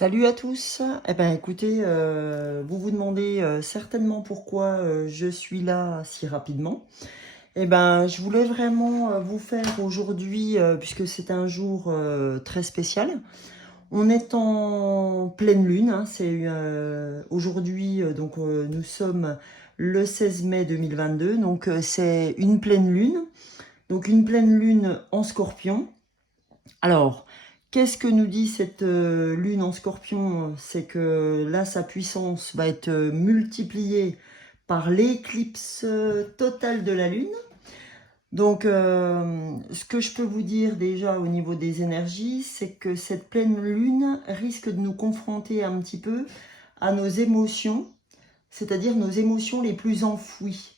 Salut à tous. Eh ben, écoutez, vous vous demandez certainement pourquoi je suis là si rapidement. Eh ben, je voulais vraiment vous faire aujourd'hui, puisque c'est un jour très spécial. On est en pleine lune, hein, c'est aujourd'hui, donc nous sommes le 16 mai 2022, donc c'est une pleine lune. Donc une pleine lune en Scorpion. Alors, qu'est-ce que nous dit cette lune en Scorpion? C'est que là, sa puissance va être multipliée par l'éclipse totale de la lune. Donc, ce que je peux vous dire déjà au niveau des énergies, c'est que cette pleine lune risque de nous confronter un petit peu à nos émotions, c'est-à-dire nos émotions les plus enfouies.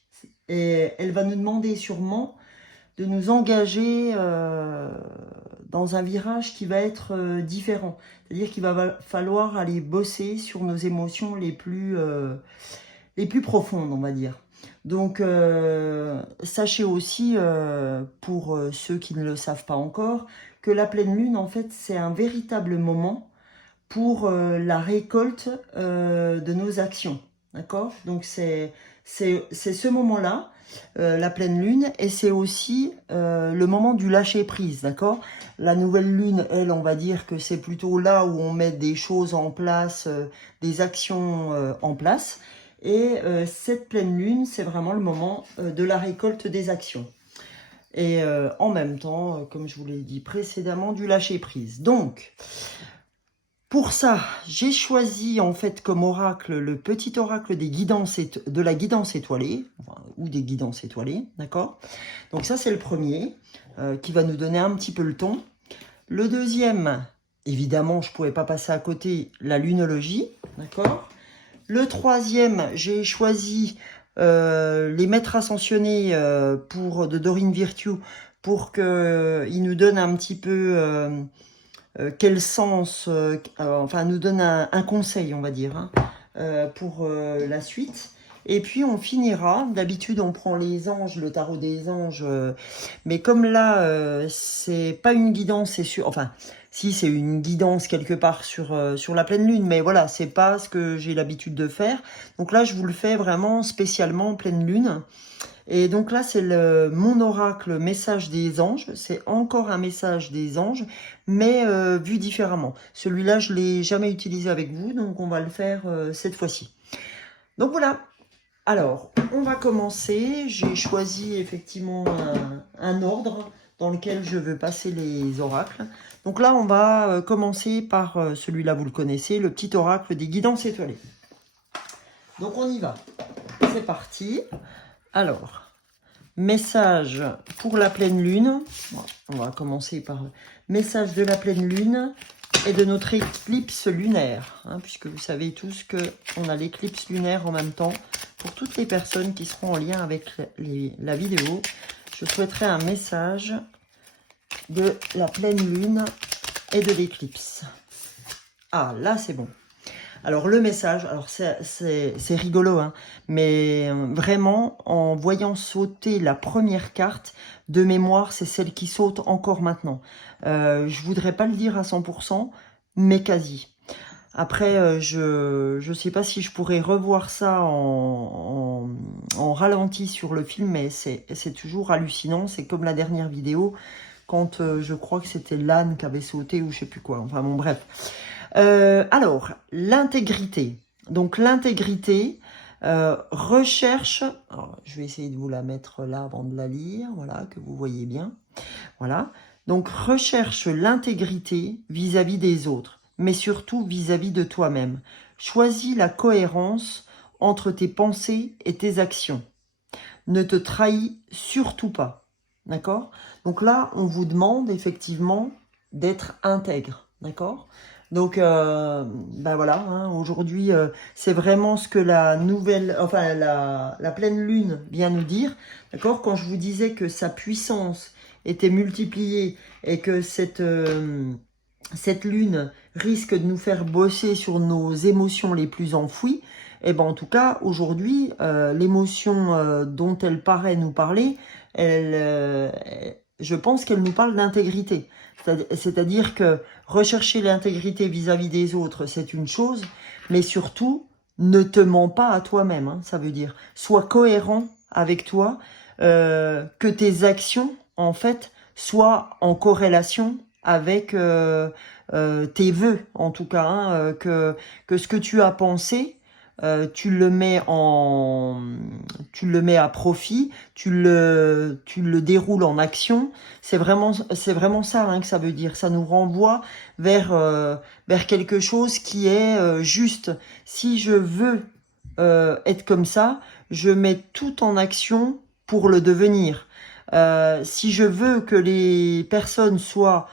Et elle va nous demander sûrement de nous engager dans un virage qui va être différent. C'est-à-dire qu'il va falloir aller bosser sur nos émotions les plus profondes, on va dire. Donc, sachez aussi, pour ceux qui ne le savent pas encore, que la pleine lune, en fait, c'est un véritable moment pour la récolte de nos actions. D'accord? Donc, c'est ce moment-là, la pleine lune, et c'est aussi le moment du lâcher prise, d'accord? La nouvelle lune, elle, on va dire que c'est plutôt là où on met des choses en place, des actions en place. Et cette pleine lune, c'est vraiment le moment de la récolte des actions. Et en même temps, comme je vous l'ai dit précédemment, du lâcher prise. Donc, pour ça, j'ai choisi en fait comme oracle le petit oracle des guidances de la guidance étoilée, enfin, ou des guidances étoilées, d'accord? Donc ça c'est le premier, qui va nous donner un petit peu le ton. Le deuxième, évidemment je ne pouvais pas passer à côté, la lunologie, d'accord? Le troisième, j'ai choisi les maîtres ascensionnés de Dorine Virtue pour qu'ils nous donnent un petit peu quel sens, enfin nous donne un conseil, on va dire, hein, pour la suite. Et puis on finira, d'habitude on prend les anges, le tarot des anges, mais comme là c'est pas une guidance, c'est sûr, enfin si c'est une guidance quelque part sur la pleine lune, mais voilà, c'est pas ce que j'ai l'habitude de faire. Donc là je vous le fais vraiment spécialement en pleine lune. Et donc là, c'est mon oracle message des anges. C'est encore un message des anges, mais vu différemment. Celui-là, je ne l'ai jamais utilisé avec vous, donc on va le faire cette fois-ci. Donc voilà. Alors, on va commencer. J'ai choisi effectivement un ordre dans lequel je veux passer les oracles. Donc là, on va commencer par celui-là, vous le connaissez, le petit oracle des guidances étoilées. Donc on y va. C'est parti. Alors... Message pour la pleine lune. Bon, on va commencer par message de la pleine lune et de notre éclipse lunaire, hein, puisque vous savez tous qu'on a l'éclipse lunaire en même temps. Pour toutes les personnes qui seront en lien avec la vidéo, je souhaiterais un message de la pleine lune et de l'éclipse. Ah, là c'est bon. Alors le message, alors c'est rigolo, hein, mais vraiment, en voyant sauter la première carte, de mémoire, c'est celle qui saute encore maintenant. Je voudrais pas le dire à 100%, mais quasi. Après, je sais pas si je pourrais revoir ça en ralenti sur le film, mais c'est toujours hallucinant. C'est comme la dernière vidéo, quand je crois que c'était l'âne qui avait sauté ou je sais plus quoi. Enfin bon, bref. Alors, l'intégrité. Donc, l'intégrité recherche... Alors, je vais essayer de vous la mettre là avant de la lire, voilà, que vous voyez bien. Voilà. Donc, recherche l'intégrité vis-à-vis des autres, mais surtout vis-à-vis de toi-même. Choisis la cohérence entre tes pensées et tes actions. Ne te trahis surtout pas. D'accord? Donc là, on vous demande effectivement d'être intègre. D'accord? Donc, ben voilà, hein, aujourd'hui, c'est vraiment ce que la nouvelle, enfin la pleine lune vient nous dire. D'accord? Quand je vous disais que sa puissance était multipliée et que cette lune risque de nous faire bosser sur nos émotions les plus enfouies, et ben en tout cas, aujourd'hui, l'émotion dont elle paraît nous parler, je pense qu'elle nous parle d'intégrité. C'est-à-dire que rechercher l'intégrité vis-à-vis des autres, c'est une chose, mais surtout, ne te mens pas à toi-même, hein, ça veut dire. Sois cohérent avec toi, que tes actions, en fait, soient en corrélation avec tes vœux, en tout cas, hein, que ce que tu as pensé, tu le mets à profit, tu le déroules en action. C'est vraiment ça, hein, que ça veut dire. Ça nous renvoie vers quelque chose qui est juste. Si je veux être comme ça, je mets tout en action pour le devenir. Si je veux que les personnes soient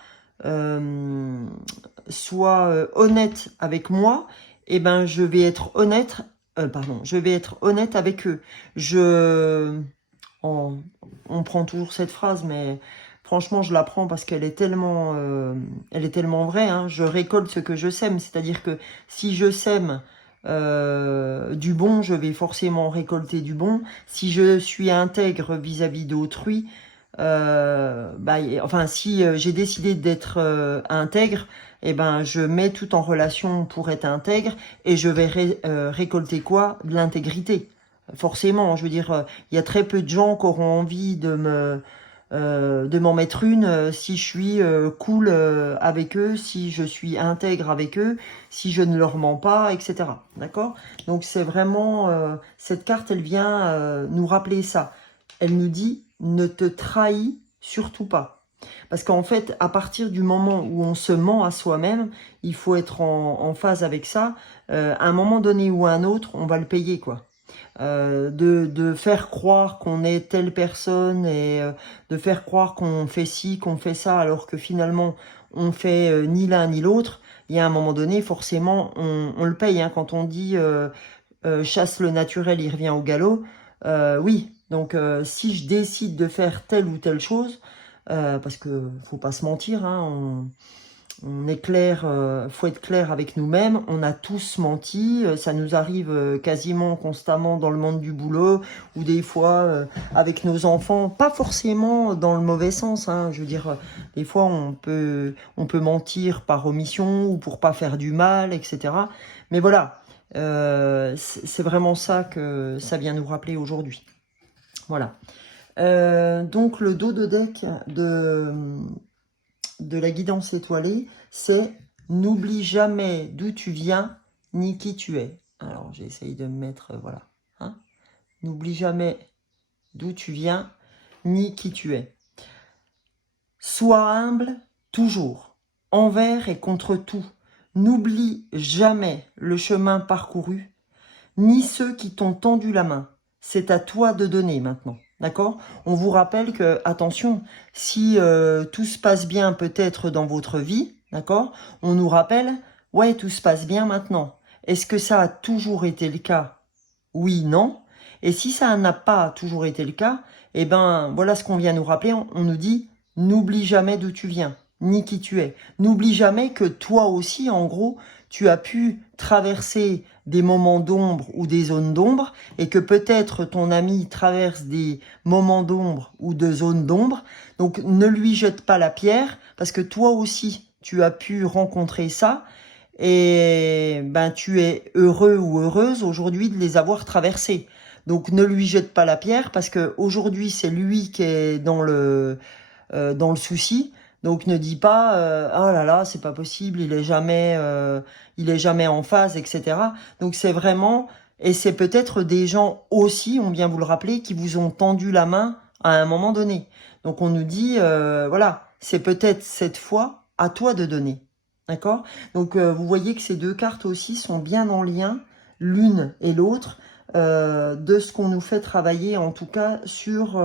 honnêtes avec moi, eh ben je vais être honnête, je vais être honnête avec eux. On prend toujours cette phrase, mais franchement je la prends parce qu'elle est tellement vraie, hein. Je récolte ce que je sème, c'est-à-dire que si je sème du bon, je vais forcément récolter du bon. Si je suis intègre vis-à-vis d'autrui, si j'ai décidé d'être intègre, eh ben je mets tout en relation pour être intègre et je vais récolter quoi? De l'intégrité. Forcément, je veux dire, il y a très peu de gens qui auront envie de m'en mettre une si je suis cool avec eux, si je suis intègre avec eux, si je ne leur mens pas, etc. D'accord? Donc c'est vraiment, cette carte, elle vient nous rappeler ça. Elle nous dit, ne te trahis surtout pas. Parce qu'en fait, à partir du moment où on se ment à soi-même, il faut être en phase avec ça. À un moment donné ou à un autre, on va le payer, quoi. De faire croire qu'on est telle personne et de faire croire qu'on fait ci, qu'on fait ça, alors que finalement, on fait ni l'un ni l'autre. Il y a un moment donné, forcément, on le paye, hein. Quand on dit chasse le naturel, il revient au galop. Oui, donc si je décide de faire telle ou telle chose, parce que faut pas se mentir, hein, on est clair, faut être clair avec nous-mêmes. On a tous menti, ça nous arrive quasiment constamment dans le monde du boulot, ou des fois avec nos enfants, pas forcément dans le mauvais sens, hein. Je veux dire, des fois on peut mentir par omission ou pour pas faire du mal, etc. Mais voilà, c'est vraiment ça que ça vient nous rappeler aujourd'hui. Voilà. Donc le dos de deck de la guidance étoilée, c'est n'oublie jamais d'où tu viens ni qui tu es. Alors j'essaye de me mettre, voilà. Hein, n'oublie jamais d'où tu viens ni qui tu es. Sois humble toujours, envers et contre tout. N'oublie jamais le chemin parcouru, ni ceux qui t'ont tendu la main. C'est à toi de donner maintenant. D'accord? On vous rappelle que, attention, si tout se passe bien peut-être dans votre vie, d'accord? On nous rappelle, ouais, tout se passe bien maintenant. Est-ce que ça a toujours été le cas? Oui, non. Et si ça n'a pas toujours été le cas, eh ben, voilà ce qu'on vient nous rappeler. On nous dit, n'oublie jamais d'où tu viens, ni qui tu es. N'oublie jamais que toi aussi, en gros, tu as pu traverser des moments d'ombre ou des zones d'ombre et que peut-être ton ami traverse des moments d'ombre ou de zones d'ombre. Donc ne lui jette pas la pierre parce que toi aussi tu as pu rencontrer ça et ben tu es heureux ou heureuse aujourd'hui de les avoir traversés. Donc ne lui jette pas la pierre parce que aujourd'hui c'est lui qui est dans le souci. Donc ne dis pas oh là là c'est pas possible, il est jamais en phase, etc. Donc c'est vraiment, et c'est peut-être des gens aussi, on vient vous le rappeler, qui vous ont tendu la main à un moment donné. Donc on nous dit voilà, c'est peut-être cette fois à toi de donner. D'accord? Donc vous voyez que ces deux cartes aussi sont bien en lien l'une et l'autre. De ce qu'on nous fait travailler, en tout cas sur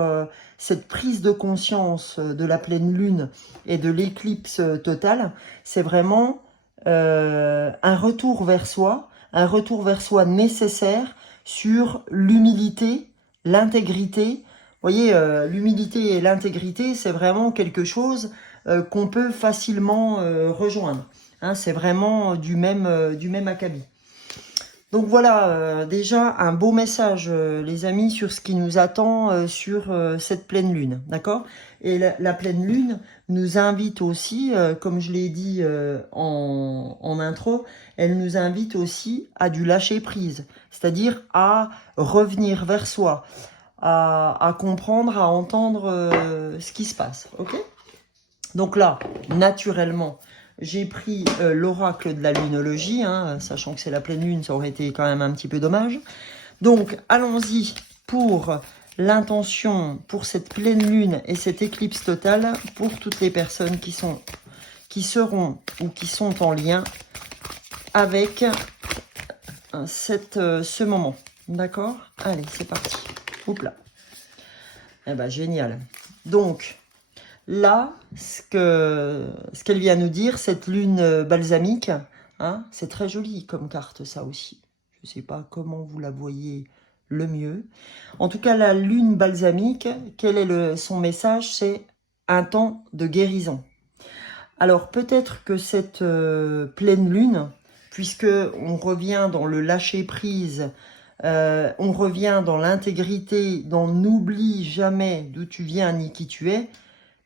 cette prise de conscience de la pleine lune et de l'éclipse totale. C'est vraiment un retour vers soi nécessaire sur l'humilité, l'intégrité. Vous voyez, l'humilité et l'intégrité, c'est vraiment quelque chose qu'on peut facilement rejoindre. Hein, c'est vraiment du même acabit. Donc voilà, déjà un beau message, les amis, sur ce qui nous attend sur cette pleine lune, d'accord? Et la pleine lune nous invite aussi, comme je l'ai dit en intro, elle nous invite aussi à du lâcher prise, c'est-à-dire à revenir vers soi, à comprendre, à entendre ce qui se passe, ok? Donc là, naturellement, j'ai pris l'oracle de la lunologie, hein, sachant que c'est la pleine lune, ça aurait été quand même un petit peu dommage. Donc, allons-y pour l'intention pour cette pleine lune et cette éclipse totale pour toutes les personnes qui seront ou qui sont en lien avec ce moment. D'accord? Allez, c'est parti. Oups là. Eh ben, génial. Donc, là, ce qu'elle vient nous dire, cette lune balsamique, hein, c'est très joli comme carte, ça aussi. Je ne sais pas comment vous la voyez le mieux. En tout cas, la lune balsamique, quel est son message? C'est un temps de guérison. Alors, peut-être que cette pleine lune, puisque on revient dans le lâcher-prise, on revient dans l'intégrité, dans n'oublie jamais d'où tu viens ni qui tu es,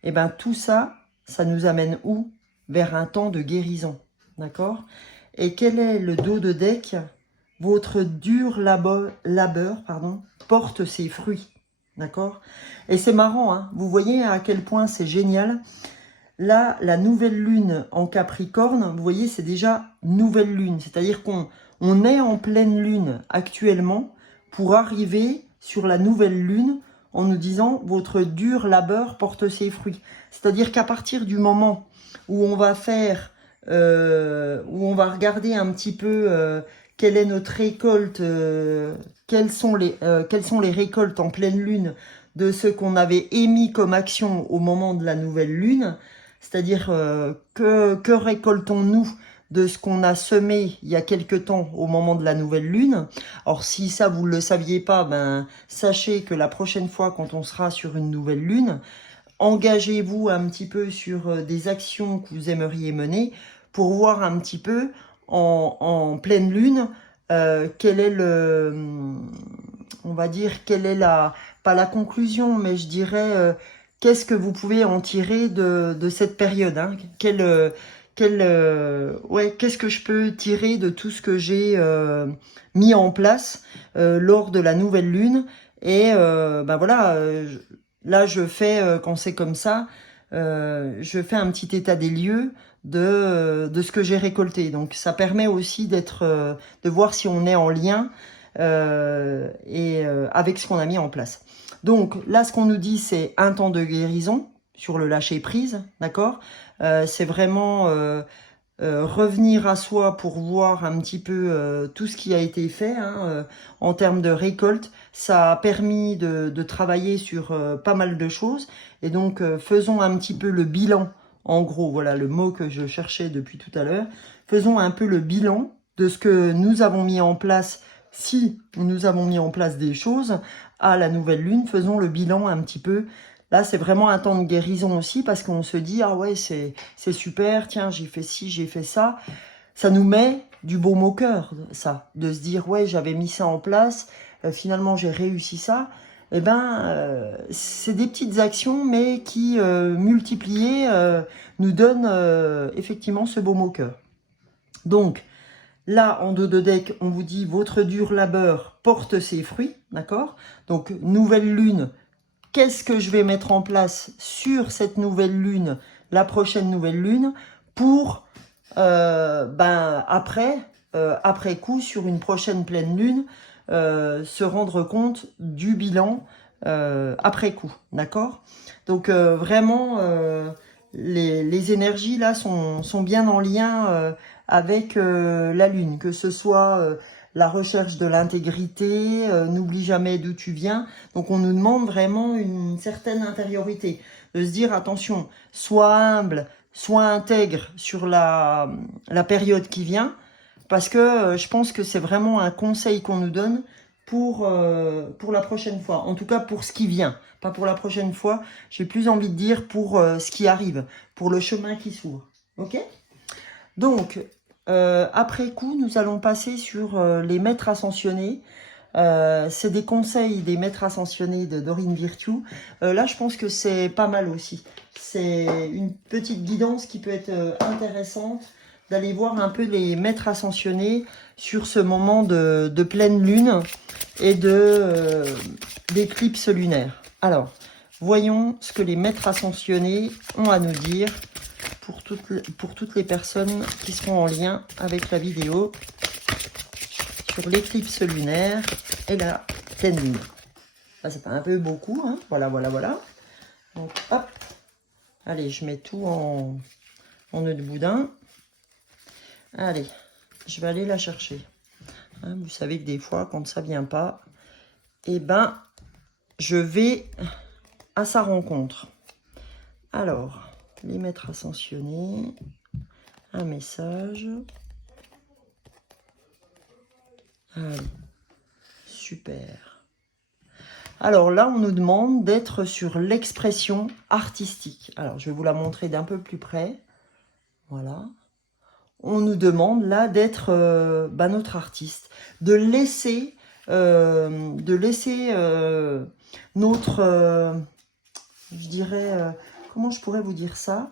et bien tout ça, ça nous amène où? Vers un temps de guérison, d'accord? Et quel est le dos de deck? Votre dur labeur porte ses fruits, d'accord? Et c'est marrant, hein, vous voyez à quel point c'est génial. Là, la nouvelle lune en Capricorne, vous voyez, c'est déjà nouvelle lune. C'est-à-dire qu'on est en pleine lune actuellement pour arriver sur la nouvelle lune en nous disant « Votre dur labeur porte ses fruits ». C'est-à-dire qu'à partir du moment où on va faire, où on va regarder un petit peu quelle est notre récolte, quelles sont les récoltes en pleine lune de ce qu'on avait émis comme action au moment de la nouvelle lune, c'est-à-dire que récoltons-nous de ce qu'on a semé il y a quelque temps au moment de la nouvelle lune. Or, si ça, vous ne le saviez pas, ben, sachez que la prochaine fois, quand on sera sur une nouvelle lune, engagez-vous un petit peu sur des actions que vous aimeriez mener pour voir un petit peu en pleine lune quel est on va dire, quelle est pas la conclusion, mais je dirais qu'est-ce que vous pouvez en tirer de cette période, hein, qu'est-ce que je peux tirer de tout ce que j'ai mis en place lors de la nouvelle lune. Et ben voilà, là je fais, quand c'est comme ça, je fais un petit état des lieux de ce que j'ai récolté. Donc ça permet aussi de voir si on est en lien avec ce qu'on a mis en place. Donc là, ce qu'on nous dit, c'est un temps de guérison sur le lâcher prise, d'accord? C'est vraiment revenir à soi pour voir un petit peu tout ce qui a été fait hein, en termes de récolte. Ça a permis de travailler sur pas mal de choses. Et donc, faisons un petit peu le bilan. En gros, voilà le mot que je cherchais depuis tout à l'heure. Faisons un peu le bilan de ce que nous avons mis en place. Si nous avons mis en place des choses à la nouvelle lune, faisons le bilan un petit peu. Là, c'est vraiment un temps de guérison aussi parce qu'on se dit « Ah ouais, c'est super, tiens, j'ai fait ci, j'ai fait ça ». Ça nous met du baume au cœur, ça, de se dire « Ouais, j'avais mis ça en place, finalement j'ai réussi ça ». Eh ben, c'est des petites actions, mais qui, multipliées, nous donnent effectivement ce baume au cœur. Donc, là, en dos de deck, on vous dit « Votre dur labeur porte ses fruits », d'accord? Donc, nouvelle lune. Qu'est-ce que je vais mettre en place sur cette nouvelle lune, la prochaine nouvelle lune, pour, après coup, sur une prochaine pleine lune, se rendre compte du bilan après coup, d'accord? Donc, vraiment, les énergies, là, sont bien en lien avec la lune, que ce soit la recherche de l'intégrité, n'oublie jamais d'où tu viens. Donc on nous demande vraiment une certaine intériorité, de se dire attention, sois humble, sois intègre sur la période qui vient, parce que je pense que c'est vraiment un conseil qu'on nous donne pour la prochaine fois, en tout cas pour ce qui vient, pas pour la prochaine fois, j'ai plus envie de dire pour ce qui arrive, pour le chemin qui s'ouvre, ok? Donc, après coup, nous allons passer sur les maîtres ascensionnés. C'est des conseils des maîtres ascensionnés de Dorine Virtue. Là, je pense que c'est pas mal aussi. C'est une petite guidance qui peut être intéressante d'aller voir un peu les maîtres ascensionnés sur ce moment de pleine lune et d'éclipse lunaire. Alors, voyons ce que les maîtres ascensionnés ont à nous dire pour toutes les personnes qui seront en lien avec la vidéo sur l'éclipse lunaire et la pleine lune. Là, c'est pas un peu beaucoup, hein. Voilà, voilà, voilà. Donc, hop. Allez, je mets tout en nœud de boudin. Allez, je vais aller la chercher. Hein, vous savez que des fois, quand ça vient pas, eh ben, je vais à sa rencontre. Alors, les maîtres ascensionnés, un message. Allez, super. Alors là, on nous demande d'être sur l'expression artistique. Alors, je vais vous la montrer d'un peu plus près. Voilà. On nous demande là d'être notre artiste, de laisser notre, je dirais, comment je pourrais vous dire ça,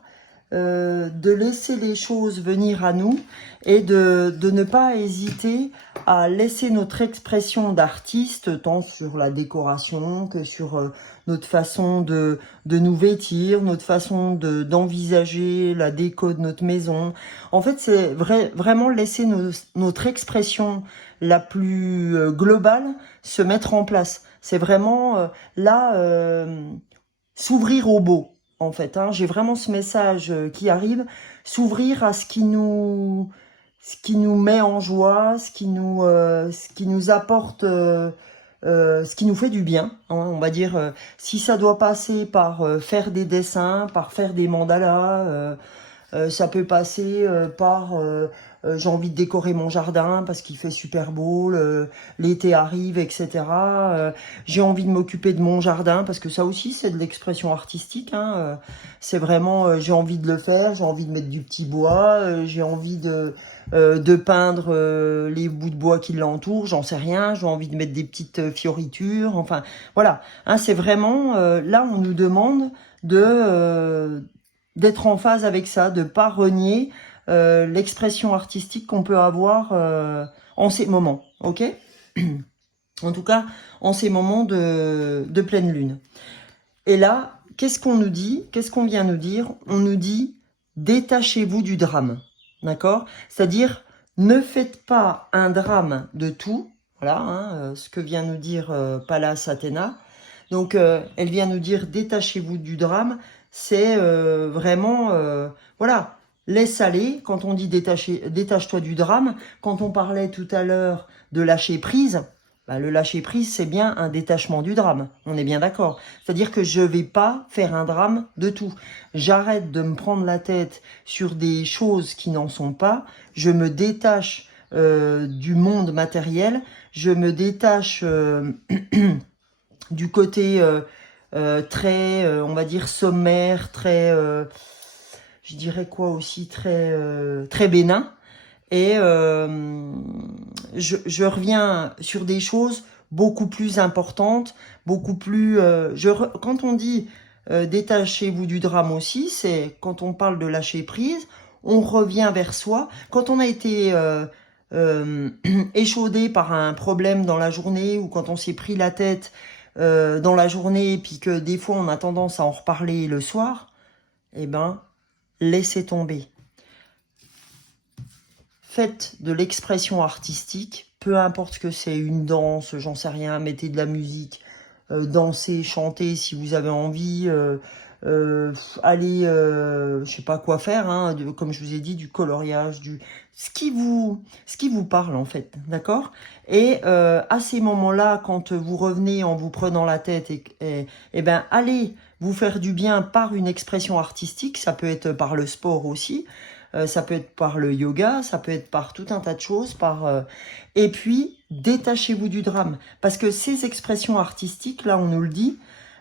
de laisser les choses venir à nous et de ne pas hésiter à laisser notre expression d'artiste, tant sur la décoration que sur notre façon de nous vêtir, notre façon d'envisager la déco de notre maison. En fait, c'est vraiment laisser notre expression la plus globale se mettre en place. C'est vraiment s'ouvrir au beau. En fait, hein, j'ai vraiment ce message qui arrive, s'ouvrir à ce qui nous met en joie, ce qui nous apporte, ce qui nous fait du bien. Hein, on va dire, si ça doit passer par faire des dessins, par faire des mandalas, ça peut passer par j'ai envie de décorer mon jardin parce qu'il fait super beau, l'été arrive, etc. J'ai envie de m'occuper de mon jardin parce que ça aussi c'est de l'expression artistique. Hein, c'est vraiment j'ai envie de le faire, j'ai envie de mettre du petit bois, j'ai envie de peindre les bouts de bois qui l'entourent, j'en sais rien, j'ai envie de mettre des petites fioritures, enfin voilà. Hein, c'est vraiment là on nous demande d'être en phase avec ça, de pas renier l'expression artistique qu'on peut avoir en ces moments, ok? En tout cas, en ces moments de pleine lune. Et là, qu'est-ce qu'on nous dit? Qu'est-ce qu'on vient nous dire? On nous dit, détachez-vous du drame, d'accord? C'est-à-dire, ne faites pas un drame de tout, voilà, hein, ce que vient nous dire Pallas Athéna. Donc, elle vient nous dire, détachez-vous du drame, c'est vraiment, voilà, laisse aller. Quand on dit détache-toi du drame, quand on parlait tout à l'heure de lâcher prise, bah, le lâcher prise, c'est bien un détachement du drame. On est bien d'accord. C'est-à-dire que je vais pas faire un drame de tout. J'arrête de me prendre la tête sur des choses qui n'en sont pas. Je me détache du monde matériel. Je me détache du côté très, on va dire, sommaire, très, je dirais quoi aussi, très bénin. Et je reviens sur des choses beaucoup plus importantes, beaucoup plus... quand on dit détachez-vous du drame aussi, c'est quand on parle de lâcher prise, on revient vers soi. Quand on a été échaudé par un problème dans la journée ou quand on s'est pris la tête dans la journée et puis que des fois on a tendance à en reparler le soir, eh ben, laissez tomber. Faites de l'expression artistique, peu importe ce que c'est, une danse, j'en sais rien, mettez de la musique, dansez, chantez si vous avez envie, allez, je sais pas quoi faire, hein, comme je vous ai dit, du coloriage, ce qui vous parle en fait, d'accord? Et à ces moments-là, quand vous revenez en vous prenant la tête, et ben allez vous faire du bien par une expression artistique, ça peut être par le sport aussi. Ça peut être par le yoga, ça peut être par tout un tas de choses. Et puis, détachez-vous du drame. Parce que ces expressions artistiques, là on nous le dit,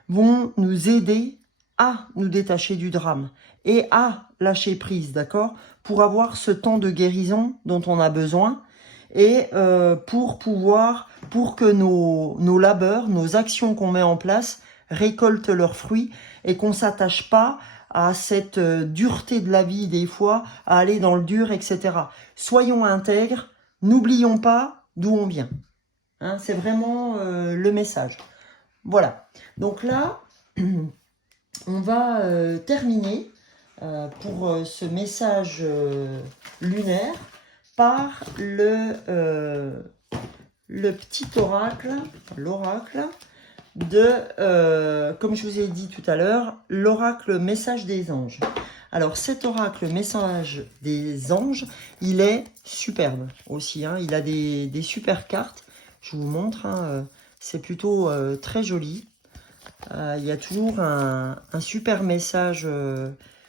vont nous aider à nous détacher du drame et à lâcher prise, d'accord? Pour avoir ce temps de guérison dont on a besoin et pour que nos labeurs, nos actions qu'on met en place récoltent leurs fruits et qu'on s'attache pas à cette dureté de la vie des fois, à aller dans le dur, etc. Soyons intègres, n'oublions pas d'où on vient. Hein, c'est vraiment le message. Voilà. Donc là, on va terminer pour ce message lunaire par le petit oracle, l'oracle de, comme je vous ai dit tout à l'heure, l'oracle message des anges. Alors cet oracle message des anges, il est superbe aussi, hein, il a des super cartes, je vous montre, hein, c'est plutôt très joli. Il y a toujours un super message,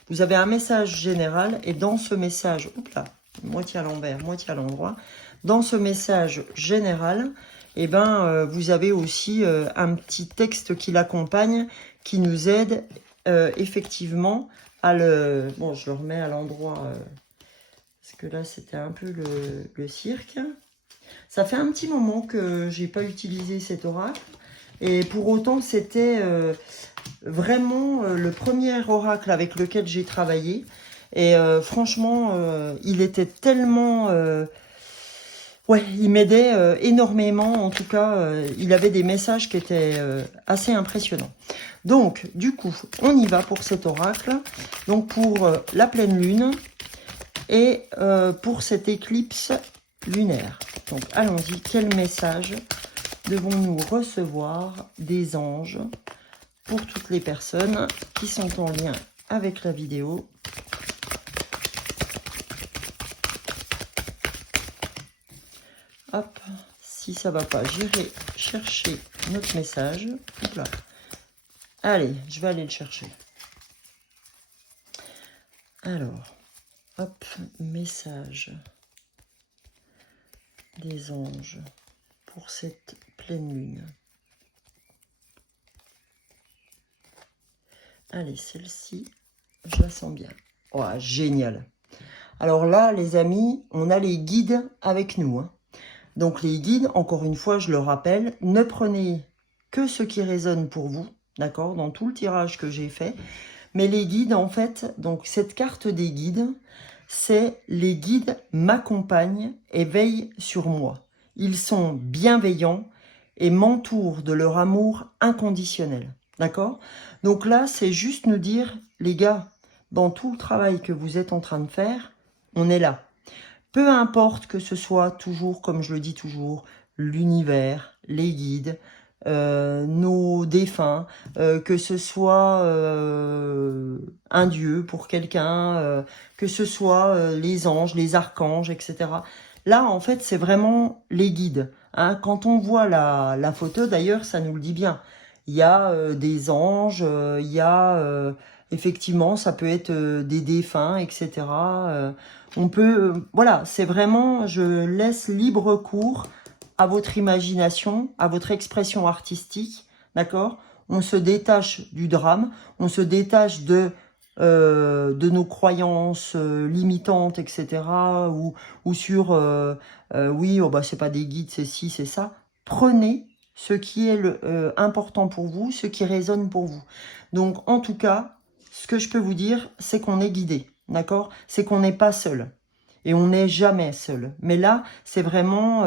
vous avez un message général et dans ce message, oups là, moitié à l'envers, moitié à l'endroit, dans ce message général, eh ben, vous avez aussi un petit texte qui l'accompagne, qui nous aide effectivement à le... Bon, je le remets à l'endroit, parce que là, c'était un peu le cirque. Ça fait un petit moment que j'ai pas utilisé cet oracle, et pour autant, c'était vraiment le premier oracle avec lequel j'ai travaillé. Et franchement, il était tellement... ouais, il m'aidait énormément. En tout cas, il avait des messages qui étaient assez impressionnants. Donc, du coup, on y va pour cet oracle. Donc, pour la pleine lune et pour cette éclipse lunaire. Donc, allons-y. Quel message devons-nous recevoir des anges pour toutes les personnes qui sont en lien avec la vidéo? Hop, si ça va pas, j'irai chercher notre message. Hop là. Allez, je vais aller le chercher. Alors, hop, message des anges pour cette pleine lune. Allez, celle-ci, je la sens bien. Oh, génial. Alors là, les amis, on a les guides avec nous, hein. Donc les guides, encore une fois, je le rappelle, ne prenez que ce qui résonne pour vous, d'accord, dans tout le tirage que j'ai fait. Mais les guides, en fait, donc cette carte des guides, c'est les guides m'accompagnent et veillent sur moi. Ils sont bienveillants et m'entourent de leur amour inconditionnel, d'accord? Donc là, c'est juste nous dire, les gars, dans tout le travail que vous êtes en train de faire, on est là. Peu importe que ce soit toujours, comme je le dis toujours, l'univers, les guides, nos défunts, que ce soit un dieu pour quelqu'un, que ce soit les anges, les archanges, etc. Là, en fait, c'est vraiment les guides. Hein. Quand on voit la photo, d'ailleurs, ça nous le dit bien. Il y a des anges, il y a... effectivement, ça peut être des défunts, etc. On peut, voilà, c'est vraiment, je laisse libre cours à votre imagination, à votre expression artistique, d'accord? On se détache du drame, on se détache de nos croyances limitantes, etc. Ou sur, oui, oh, bah, c'est pas des guides, c'est ci, c'est ça. Prenez ce qui est important pour vous, ce qui résonne pour vous. Donc, en tout cas, ce que je peux vous dire, c'est qu'on est guidé, d'accord? C'est qu'on n'est pas seul. Et on n'est jamais seul. Mais là, c'est vraiment,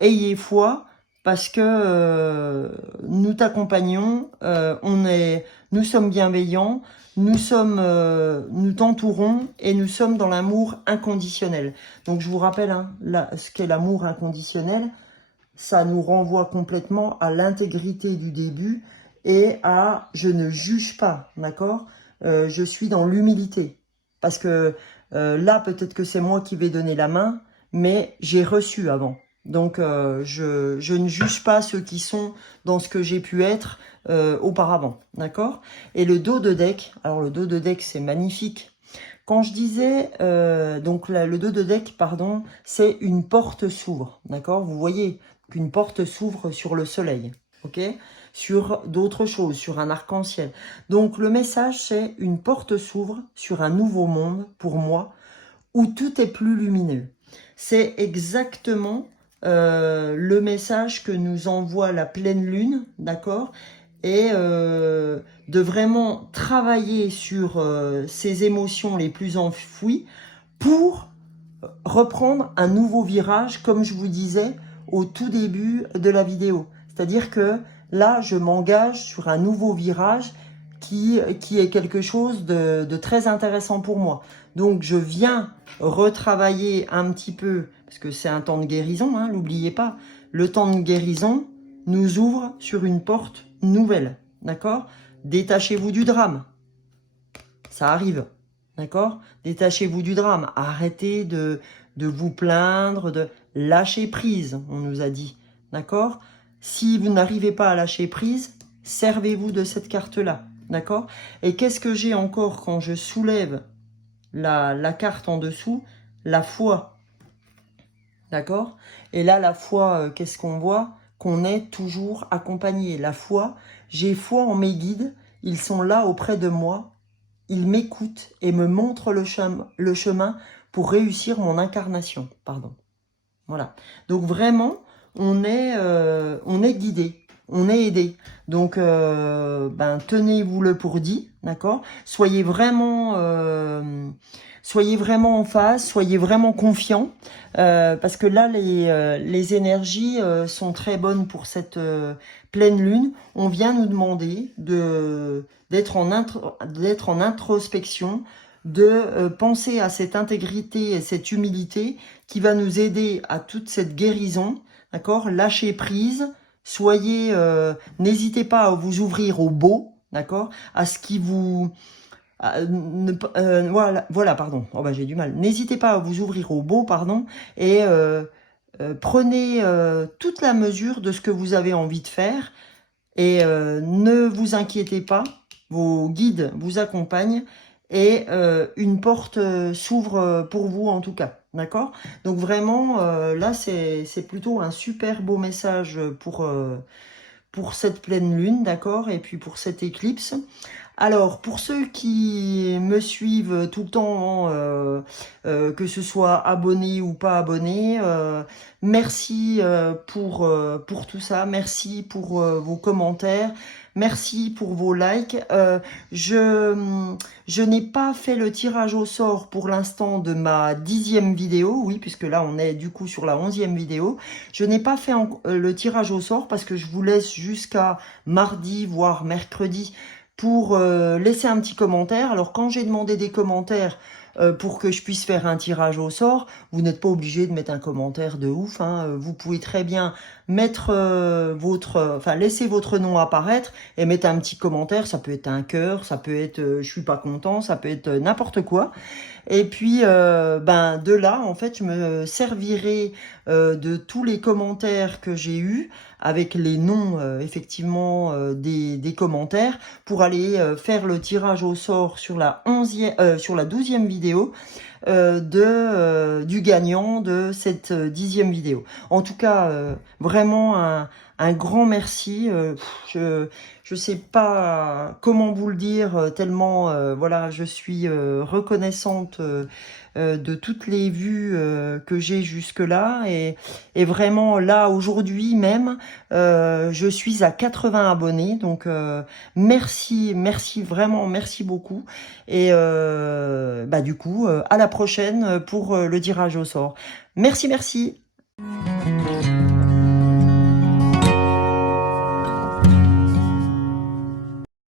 ayez foi, parce que nous t'accompagnons, nous sommes bienveillants, nous t'entourons et nous sommes dans l'amour inconditionnel. Donc, je vous rappelle, hein, ce qu'est l'amour inconditionnel, ça nous renvoie complètement à l'intégrité du début et à « je ne juge pas », d'accord? Je suis dans l'humilité. Parce que là, peut-être que c'est moi qui vais donner la main, mais j'ai reçu avant. Donc, je ne juge pas ceux qui sont dans ce que j'ai pu être auparavant, d'accord? Et le dos de deck, alors le dos de deck, c'est magnifique. Quand je disais, donc là, le dos de deck, pardon, c'est une porte s'ouvre, d'accord? Vous voyez qu'une porte s'ouvre sur le soleil, ok? sur d'autres choses, sur un arc-en-ciel. Donc le message, c'est une porte s'ouvre sur un nouveau monde pour moi, où tout est plus lumineux. C'est exactement le message que nous envoie la pleine lune, d'accord? Et de vraiment travailler sur ces émotions les plus enfouies pour reprendre un nouveau virage, comme je vous disais au tout début de la vidéo. C'est-à-dire que là, je m'engage sur un nouveau virage qui est quelque chose de très intéressant pour moi. Donc, je viens retravailler un petit peu, parce que c'est un temps de guérison, hein, n'oubliez pas. Le temps de guérison nous ouvre sur une porte nouvelle, d'accord? Détachez-vous du drame. Ça arrive. D'accord? Détachez-vous du drame. Arrêtez de vous plaindre, de lâcher prise, on nous a dit. D'accord? Si vous n'arrivez pas à lâcher prise, servez-vous de cette carte-là. D'accord? Et qu'est-ce que j'ai encore quand je soulève la carte en dessous? La foi. D'accord? Et là, la foi, qu'est-ce qu'on voit? Qu'on est toujours accompagné. La foi, j'ai foi en mes guides. Ils sont là auprès de moi. Il m'écoute et me montre le chemin pour réussir mon incarnation. Pardon. Voilà. Donc vraiment, on est guidé, on est aidé. Donc, tenez-vous-le pour dit, d'accord? Soyez vraiment en phase, soyez vraiment confiants, parce que là, les énergies sont très bonnes pour cette pleine lune. On vient nous demander d'être en introspection, de penser à cette intégrité et cette humilité qui va nous aider à toute cette guérison, d'accord? Lâchez prise, soyez, n'hésitez pas à vous ouvrir au beau, d'accord? À ce qui vous... voilà, pardon. Oh bah j'ai du mal. N'hésitez pas à vous ouvrir au beau, pardon, et prenez toute la mesure de ce que vous avez envie de faire, et ne vous inquiétez pas, vos guides vous accompagnent, et une porte s'ouvre pour vous en tout cas, d'accord? Donc vraiment, là c'est plutôt un super beau message pour cette pleine lune, d'accord? Et puis pour cette éclipse. Alors, pour ceux qui me suivent tout le temps, que ce soit abonnés ou pas abonnés, merci pour tout ça, merci pour vos commentaires, merci pour vos likes. Je n'ai pas fait le tirage au sort pour l'instant de ma 10e vidéo, oui, puisque là on est du coup sur la 11e vidéo. Je n'ai pas fait le tirage au sort parce que je vous laisse jusqu'à mardi, voire mercredi, pour laisser un petit commentaire. Alors quand j'ai demandé des commentaires pour que je puisse faire un tirage au sort, vous n'êtes pas obligé de mettre un commentaire de ouf, hein. Vous pouvez très bien mettre laisser votre nom apparaître et mettre un petit commentaire. Ça peut être un cœur, ça peut être je suis pas content, ça peut être n'importe quoi. Et puis de là en fait je me servirai de tous les commentaires que j'ai eus avec les noms effectivement des commentaires pour aller faire le tirage au sort sur la 12e vidéo du gagnant de cette 10e vidéo. En tout cas, vraiment un grand merci. Je sais pas comment vous le dire tellement voilà, je suis reconnaissante de toutes les vues que j'ai jusque-là, et vraiment là aujourd'hui même je suis à 80 abonnés, donc merci vraiment, merci beaucoup, et du coup à la prochaine pour le tirage au sort. Merci.